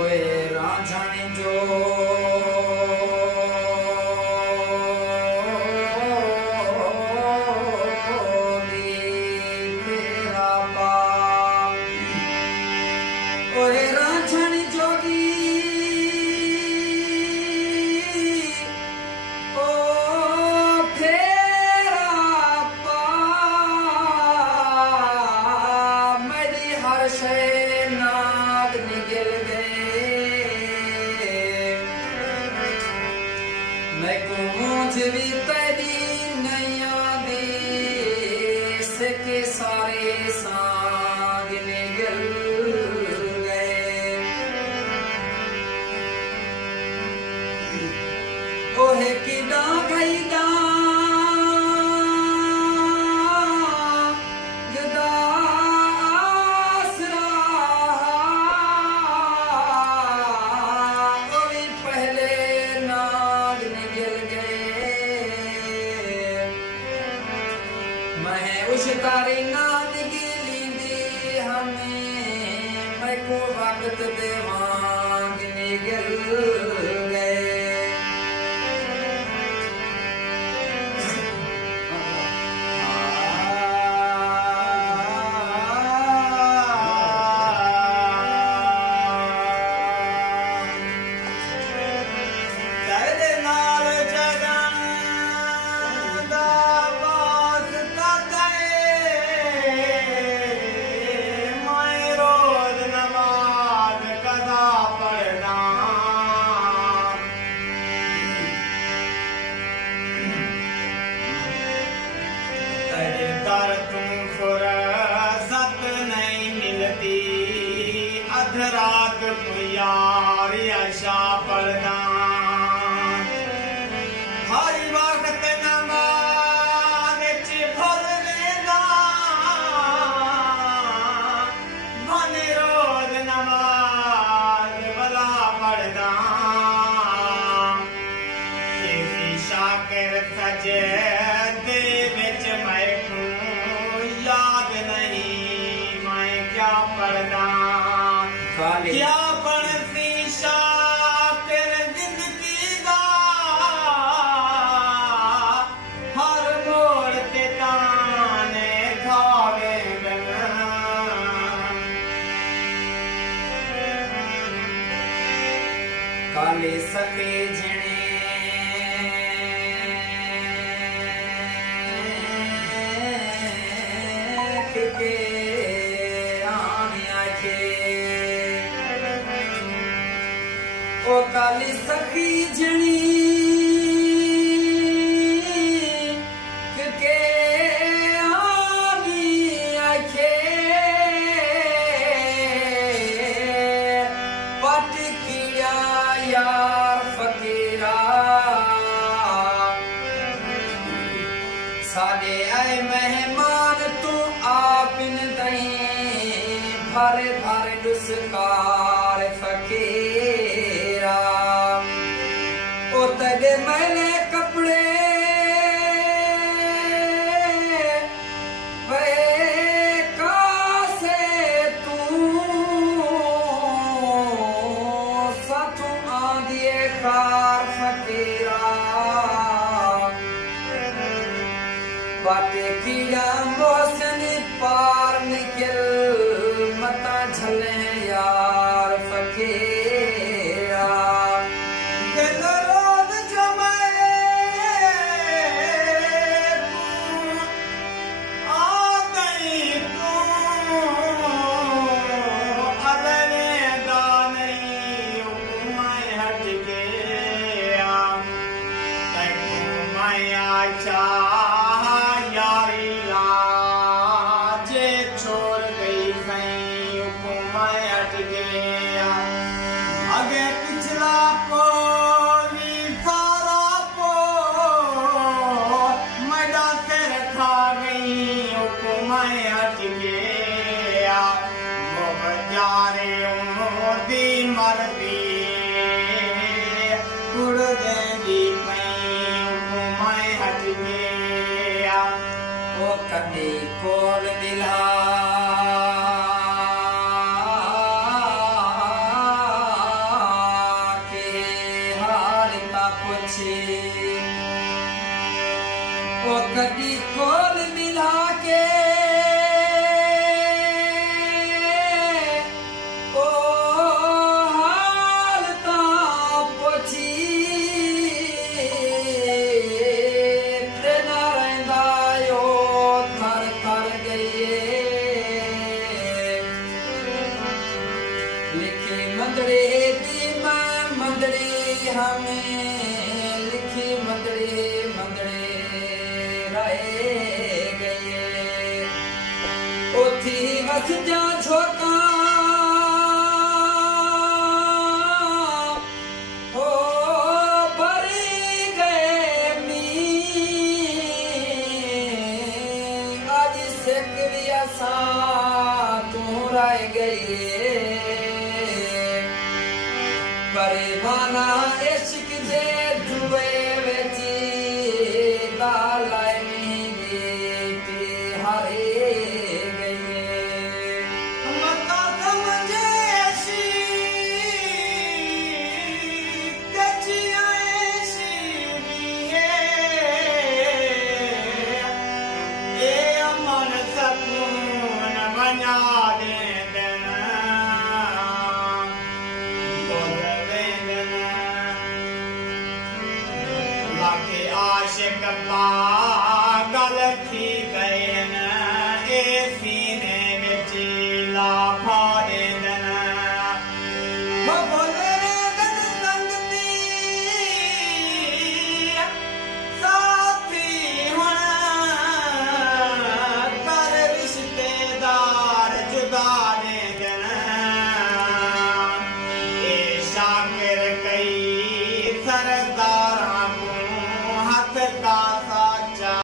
ओए रांझण जो सारे सांग निगल गए ओहे किदा गईदा तारी नाद गिली हमें मैं को वक्त देवांग निगल गए रात यार आशा पढ़ना हर वक्त नमाज भर लेना मन रोज नमाज भला पढ़ना किसी शाकिर सजे दे विच मैं याद नहीं मैं क्या पढ़ना क्या पढ़ती शाकिर जिंदगी दा हर मोड़ ते ताने खावे काले सके जने के ओ काली सखी जनी के आमी आखे पट किया यार फकीरा सादे आए मेहमान तू आप इन दई भर भर दुस्कार फकीर तेरे मैले कपड़े वे कासे तू साथू आदिए खार फकीरा बातें किया मौसम पार निकल मता झले यार फकीरा आगे पिछला पोली सारा पो मैडा से रखा गई हुकुमाए हट गया मोहजारे दी मर्दी उड़ गई हुकुमाए हट गया ओ कभी कोल मिला ओ कदी कोल मिला के ओ हाल ता पुछी ते ना रहंदा यो थर थर गई लिखी मंदड़े दी मैं मंदड़े हमें लिखी मंदड़े मंदड़े रहे गए उथी वस जा छोका हो भरी गए मी आज सिकरी असा तू रह गई परवाना इश्क दे जुए वेची लालनी बेटी हारे गए मता समझे ऐसी कची ऐसी ये अमन सकून बना दे के आशिक पागल थी गए न ए सीने में चीला फाड़े दन वो बोले दन संगती साथी होना कर रिश्तेदार जुदा दे दन ए शाकिर कई सरदार